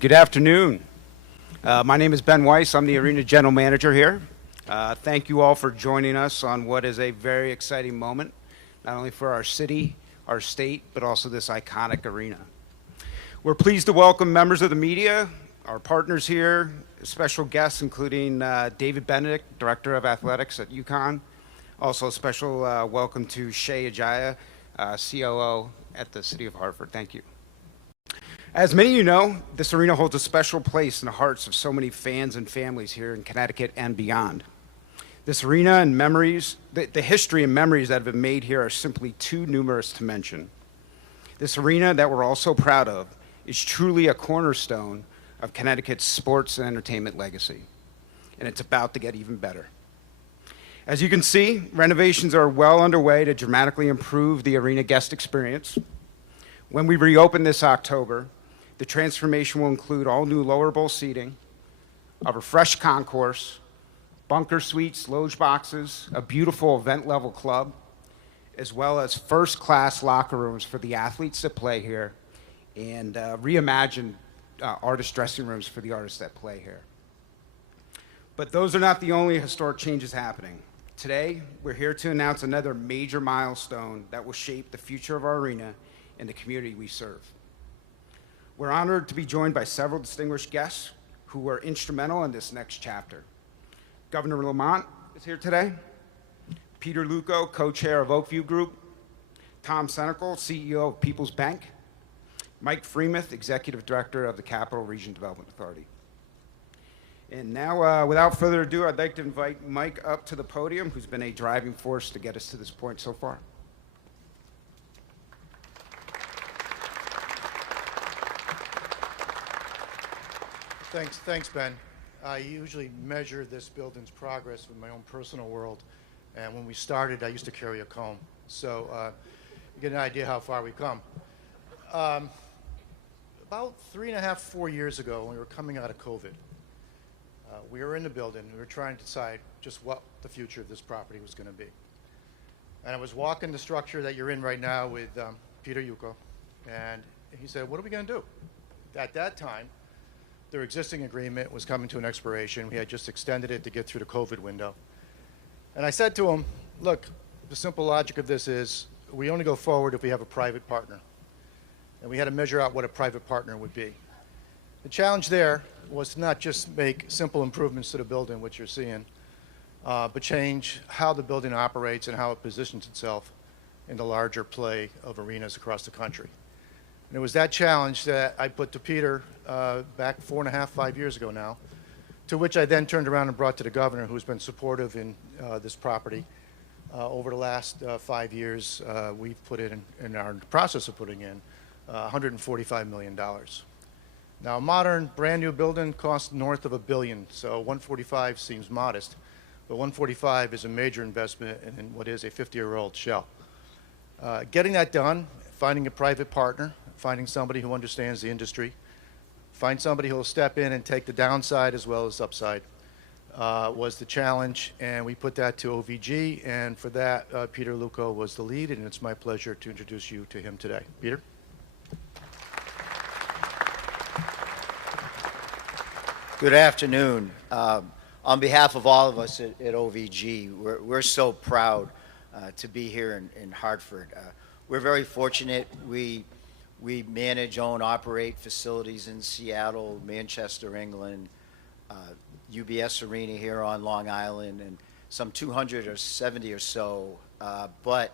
Good afternoon. My name is Ben Weiss. I'm the Arena General Manager here. Thank you all for joining us on what is a very exciting moment, not only for our city, our state, but also this iconic arena. We're pleased to welcome members of the media, our partners here, special guests including David Benedict, Director of Athletics at UConn. Also a special welcome to Shay Ajaya, COO at the City of Hartford. Thank you. As many of you know, this arena holds a special place in the hearts of so many fans and families here in Connecticut and beyond. This arena and memories, the history and memories that have been made here are simply too numerous to mention. This arena that we're all so proud of is truly a cornerstone of Connecticut's sports and entertainment legacy, and it's about to get even better. As you can see, renovations are well underway to dramatically improve the arena guest experience. When we reopen this October, the transformation will include all new lower bowl seating, a refreshed concourse, bunker suites, loge boxes, a beautiful event-level club, as well as first-class locker rooms for the athletes that play here, and reimagined artist dressing rooms for the artists that play here. But those are not the only historic changes happening. Today, we're here to announce another major milestone that will shape the future of our arena and the community we serve. We're honored to be joined by several distinguished guests who were instrumental in this next chapter. Governor Lamont is here today, Peter Luco, co-chair of Oakview Group, Tom Senecal, CEO of PeoplesBank, Mike Freemuth, executive director of the Capital Region Development Authority. And now, without further ado, I'd like to invite Mike up to the podium, who's been a driving force to get us to this point so far. Thanks, Ben. I usually measure this building's progress with my own personal world, and when we started, I used to carry a comb. So you get an idea how far we've come. About 3.5, 4 years ago, when we were coming out of COVID, we were in the building. We were trying to decide just what the future of this property was going to be. And I was walking the structure that you're in right now with Peter Luco, and he said, "What are we going to do?" At that time, their existing agreement was coming to an expiration. We had just extended it to get through the COVID window. And I said to him, "Look, the simple logic of this is we only go forward if we have a private partner." And we had to measure out what a private partner would be. The challenge there was to not just make simple improvements to the building, which you're seeing, but change how the building operates and how it positions itself in the larger play of arenas across the country. And it was that challenge that I put to Peter back 4.5, 5 years ago now, to which I then turned around and brought to the governor, who's been supportive in this property. Over the last 5 years, we've put in our process of putting in, $145 million. Now, a modern, brand new building costs north of $1 billion, so 145 seems modest, but 145 is a major investment in what is a 50-year-old shell. Getting that done, finding a private partner, finding somebody who understands the industry, find somebody who will step in and take the downside as well as upside, was the challenge, and we put that to OVG, and for that, Peter Luco was the lead, and it's my pleasure to introduce you to him today. Peter? Good afternoon. On behalf of all of us at OVG, we're so proud to be here in Hartford. We're very fortunate. We manage, own, operate facilities in Seattle, Manchester, England, UBS Arena here on Long Island, and some 270 or so. But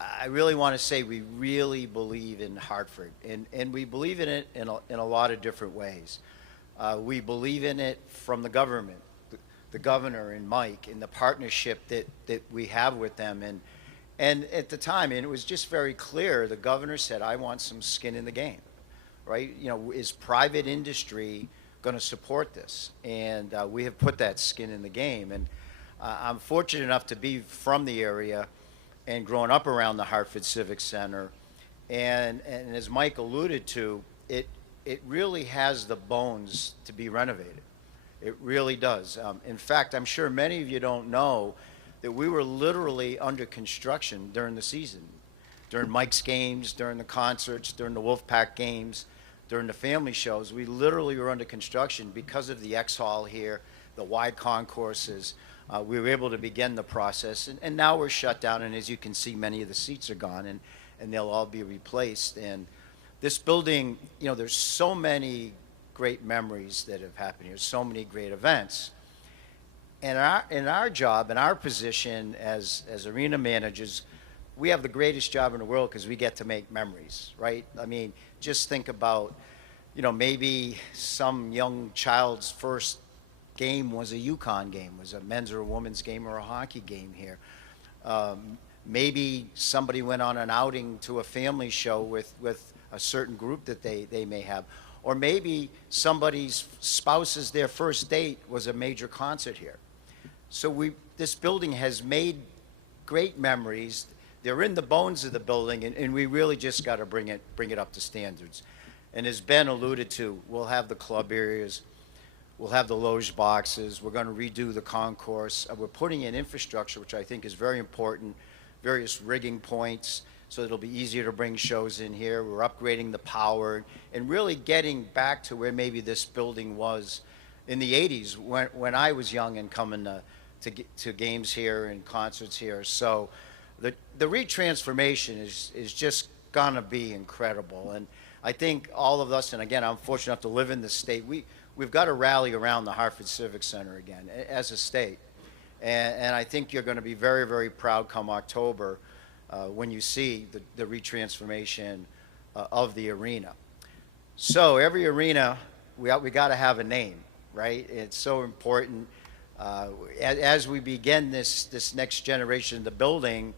I really want to say we really believe in Hartford, and we believe in it in a lot of different ways. We believe in it from the government, the governor and Mike, and the partnership that we have with them. And at the time, and it was just very clear, the governor said, "I want some skin in the game," right? You know, is private industry going to support this? And we have put that skin in the game. And I'm fortunate enough to be from the area and growing up around the Hartford Civic Center. And as Mike alluded to, it really has the bones to be renovated. It really does. In fact, I'm sure many of you don't know that we were literally under construction during the season, during Mike's games, during the concerts, during the Wolfpack games. during the family shows. We literally were under construction because of the X Hall here, the wide concourses. We were able to begin the process, and now we're shut down, and as you can see, many of the seats are gone, and they'll all be replaced. And this building, you know, there's so many great memories that have happened here, so many great events. And in our job, in our position as arena managers, we have the greatest job in the world because we get to make memories, right? I mean, just think about, you know, maybe some young child's first game was a UConn game, was a men's or a women's game or a hockey game here. Maybe somebody went on an outing to a family show with a certain group that they may have. Or maybe somebody's spouse's, their first date was a major concert here. So this building has made great memories. They're in the bones of the building, and we really just got to bring it up to standards. And as Ben alluded to, we'll have the club areas, we'll have the loge boxes, we're going to redo the concourse. We're putting in infrastructure, which I think is very important, various rigging points, so it'll be easier to bring shows in here. We're upgrading the power and really getting back to where maybe this building was in the 80s when I was young and coming to games here and concerts here. So the retransformation is just gonna be incredible. And I think all of us, and again, I'm fortunate enough to live in this state, we've got to rally around the Hartford Civic Center again as a state. And I think you're going to be very, very proud come October when you see the retransformation of the arena. So every arena, we got to have a name, right? It's so important. As we begin this next generation of the building,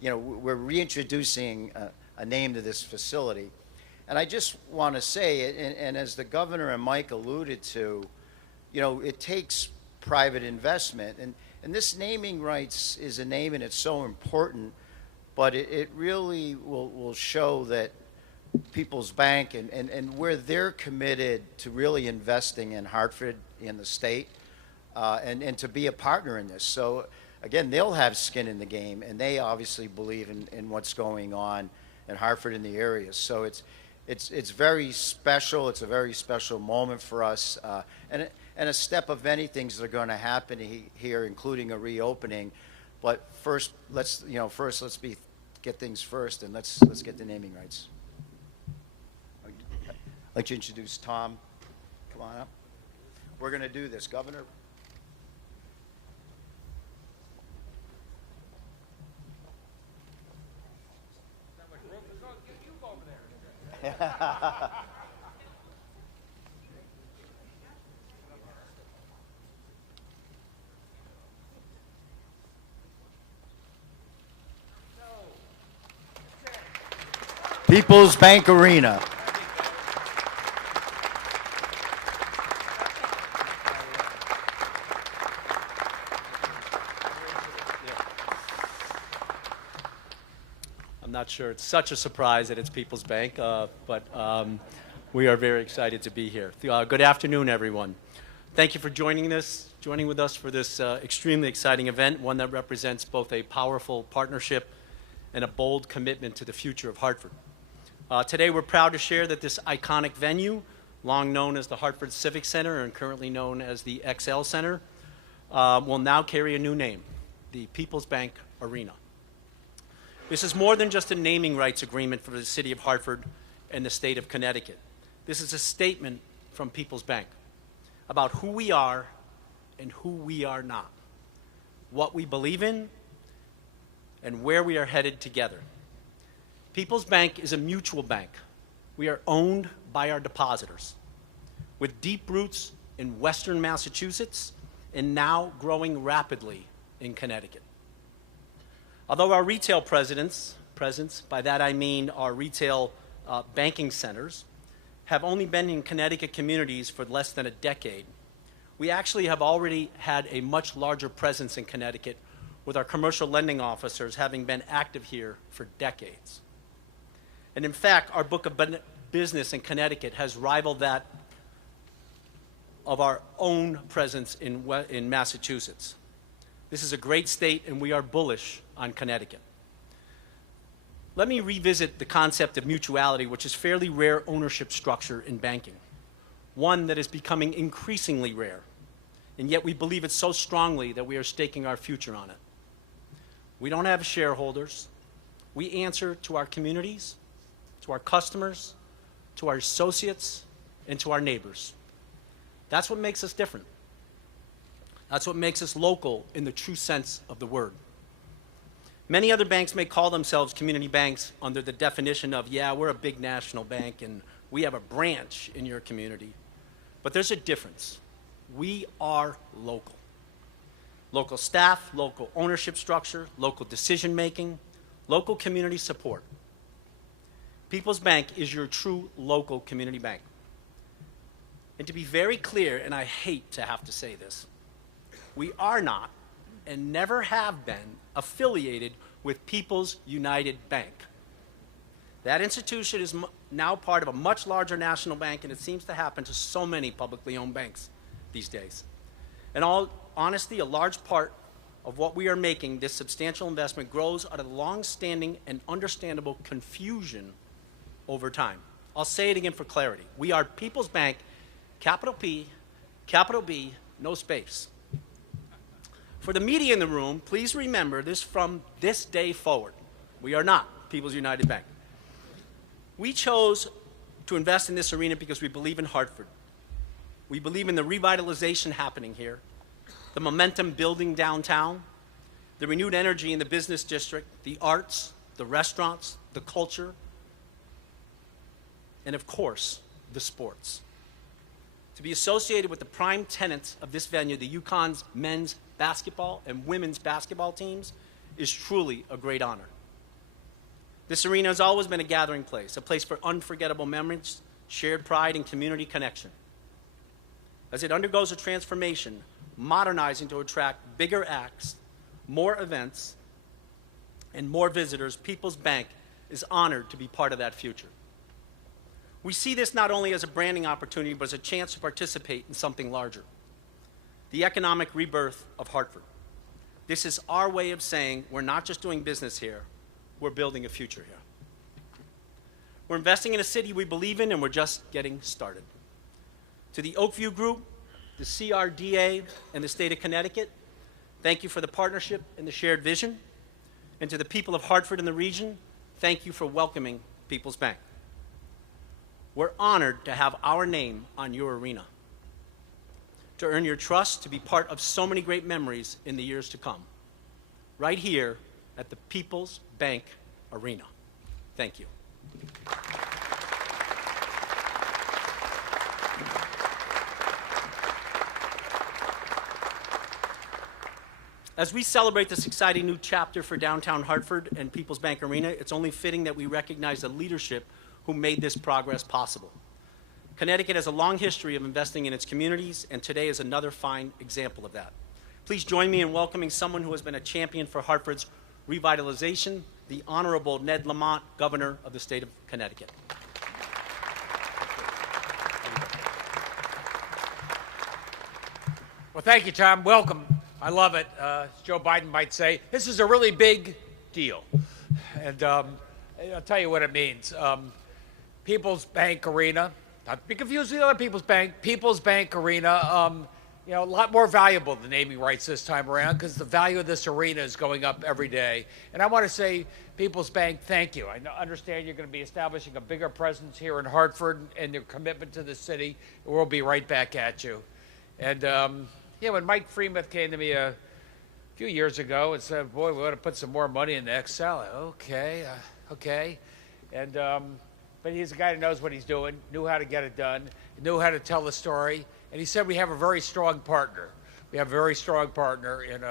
you know, we're reintroducing a name to this facility. And I just want to say, and as the governor and Mike alluded to, you know, it takes private investment. And this naming rights is a name, and it's so important, but it really will show that PeoplesBank and where they're committed to really investing in Hartford, in the state, and to be a partner in this. So again, they'll have skin in the game, and they obviously believe in what's going on in Hartford and the area. So it's very special. It's a very special moment for us, and a step of many things that are going to happen here, including a reopening. But first, let's get things first, and let's get the naming rights. I'd like to introduce Tom. Come on up. We're going to do this, Governor. PeoplesBank Arena. I'm not sure it's such a surprise that it's PeoplesBank, but we are very excited to be here. Good afternoon, everyone. Thank you for joining with us for this extremely exciting event, one that represents both a powerful partnership and a bold commitment to the future of Hartford. Today, we're proud to share that this iconic venue, long known as the Hartford Civic Center and currently known as the XL Center, will now carry a new name, the PeoplesBank Arena. This is more than just a naming rights agreement for the city of Hartford and the state of Connecticut. This is a statement from PeoplesBank about who we are and who we are not, what we believe in, and where we are headed together. PeoplesBank is a mutual bank. We are owned by our depositors, with deep roots in Western Massachusetts and now growing rapidly in Connecticut. Although our retail presence, by that I mean our retail banking centers, have only been in Connecticut communities for less than a decade, we actually have already had a much larger presence in Connecticut, with our commercial lending officers having been active here for decades. And in fact, our book of business in Connecticut has rivaled that of our own presence in Massachusetts. This is a great state, and we are bullish on Connecticut. let me revisit the concept of mutuality, which is a fairly rare ownership structure in banking, one that is becoming increasingly rare, and yet we believe it so strongly that we are staking our future on it. We don't have shareholders. We answer to our communities, to our customers, to our associates, and to our neighbors. That's what makes us different. That's what makes us local in the true sense of the word. Many other banks may call themselves community banks under the definition of, yeah, we're a big national bank and we have a branch in your community. But there's a difference. We are local. Local staff, local ownership structure, local decision making, local community support. People's Bank is your true local community bank. And to be very clear, and I hate to have to say this, we are not and never have been affiliated with People's United Bank. That institution is now part of a much larger national bank, and it seems to happen to so many publicly owned banks these days. In all honesty, a large part of what we are making, this substantial investment, grows out of the long-standing and understandable confusion over time. I'll say it again for clarity. We are People's Bank, capital P, capital B, no space. For the media in the room, please remember this from this day forward. We are not People's United Bank. We chose to invest in this arena because we believe in Hartford. We believe in the revitalization happening here, the momentum building downtown, the renewed energy in the business district, the arts, the restaurants, the culture, and of course, the sports. To be associated with the prime tenants of this venue, the UConn's men's basketball and women's basketball teams, is truly a great honor. This arena has always been a gathering place, a place for unforgettable memories, shared pride, and community connection. As it undergoes a transformation, modernizing to attract bigger acts, more events, and more visitors, People's Bank is honored to be part of that future. We see this not only as a branding opportunity, but as a chance to participate in something larger, the economic rebirth of Hartford. This is our way of saying we're not just doing business here, we're building a future here. We're investing in a city we believe in, and we're just getting started. To the Oakview Group, the CRDA, and the state of Connecticut, thank you for the partnership and the shared vision. And to the people of Hartford and the region, thank you for welcoming People's Bank. We're honored to have our name on your arena, to earn your trust, to be part of so many great memories in the years to come, right here at the People's Bank Arena. Thank you. As we celebrate this exciting new chapter for downtown Hartford and People's Bank Arena, it's only fitting that we recognize the leadership who made this progress possible. Connecticut has a long history of investing in its communities, and today is another fine example of that. Please join me in welcoming someone who has been a champion for Hartford's revitalization, the Honorable Ned Lamont, Governor of the state of Connecticut. Well, thank you, Tom. Welcome. I love it. As Joe Biden might say, this is a really big deal. And I'll tell you what it means. People's Bank Arena, not to be confused with the other People's Bank Arena, you know, a lot more valuable than naming rights this time around because the value of this arena is going up every day. And I want to say, People's Bank, thank you. I understand you're going to be establishing a bigger presence here in Hartford and your commitment to the city. We'll be right back at you. And, yeah, when Mike Freemuth came to me a few years ago and said, boy, we ought to put some more money in the Excel. Okay. And, but he's a guy who knows what he's doing, knew how to get it done, knew how to tell the story. And he said we have a very strong partner. We have a very strong partner in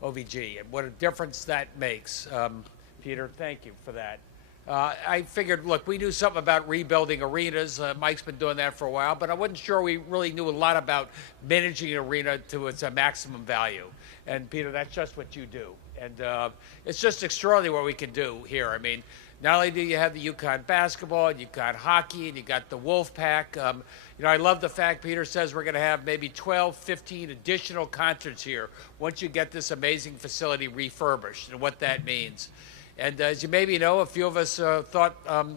OVG, and what a difference that makes. Peter, thank you for that. I figured, look, we knew something about rebuilding arenas. Mike's been doing that for a while, but I wasn't sure we really knew a lot about managing an arena to its maximum value. And Peter, that's just what you do. And it's just extraordinary what we can do here. I mean, not only do you have the UConn basketball, and you've got hockey, and you got the Wolf Pack. You know, I love the fact Peter says we're going to have maybe 12, 15 additional concerts here once you get this amazing facility refurbished and what that means. And as you maybe know, a few of us thought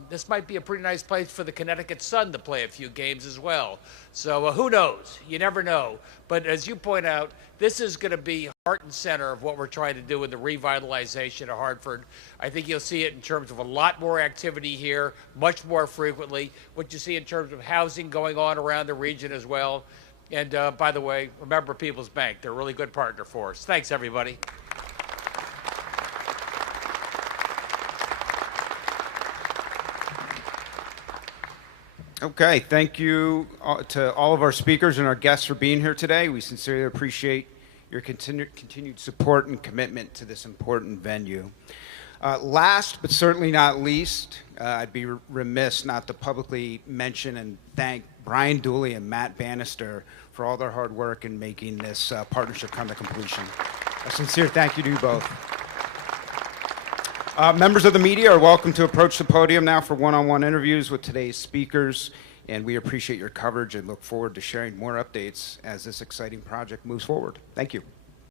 this might be a pretty nice place for the Connecticut Sun to play a few games as well. So who knows? You never know. But as you point out, this is going to be heart and center of what we're trying to do in the revitalization of Hartford. I think you'll see it in terms of a lot more activity here, much more frequently. What you see in terms of housing going on around the region as well. And by the way, remember People's Bank. They're a really good partner for us. Thanks, everybody. Okay, thank you to all of our speakers and our guests for being here today. We sincerely appreciate your continued support and commitment to this important venue. Last but certainly not least, I'd be remiss not to publicly mention and thank Brian Dooley and Matt Bannister for all their hard work in making this partnership come to completion. A sincere thank you to you both. Members of the media are welcome to approach the podium now for one-on-one interviews with today's speakers, and we appreciate your coverage and look forward to sharing more updates as this exciting project moves forward. Thank you.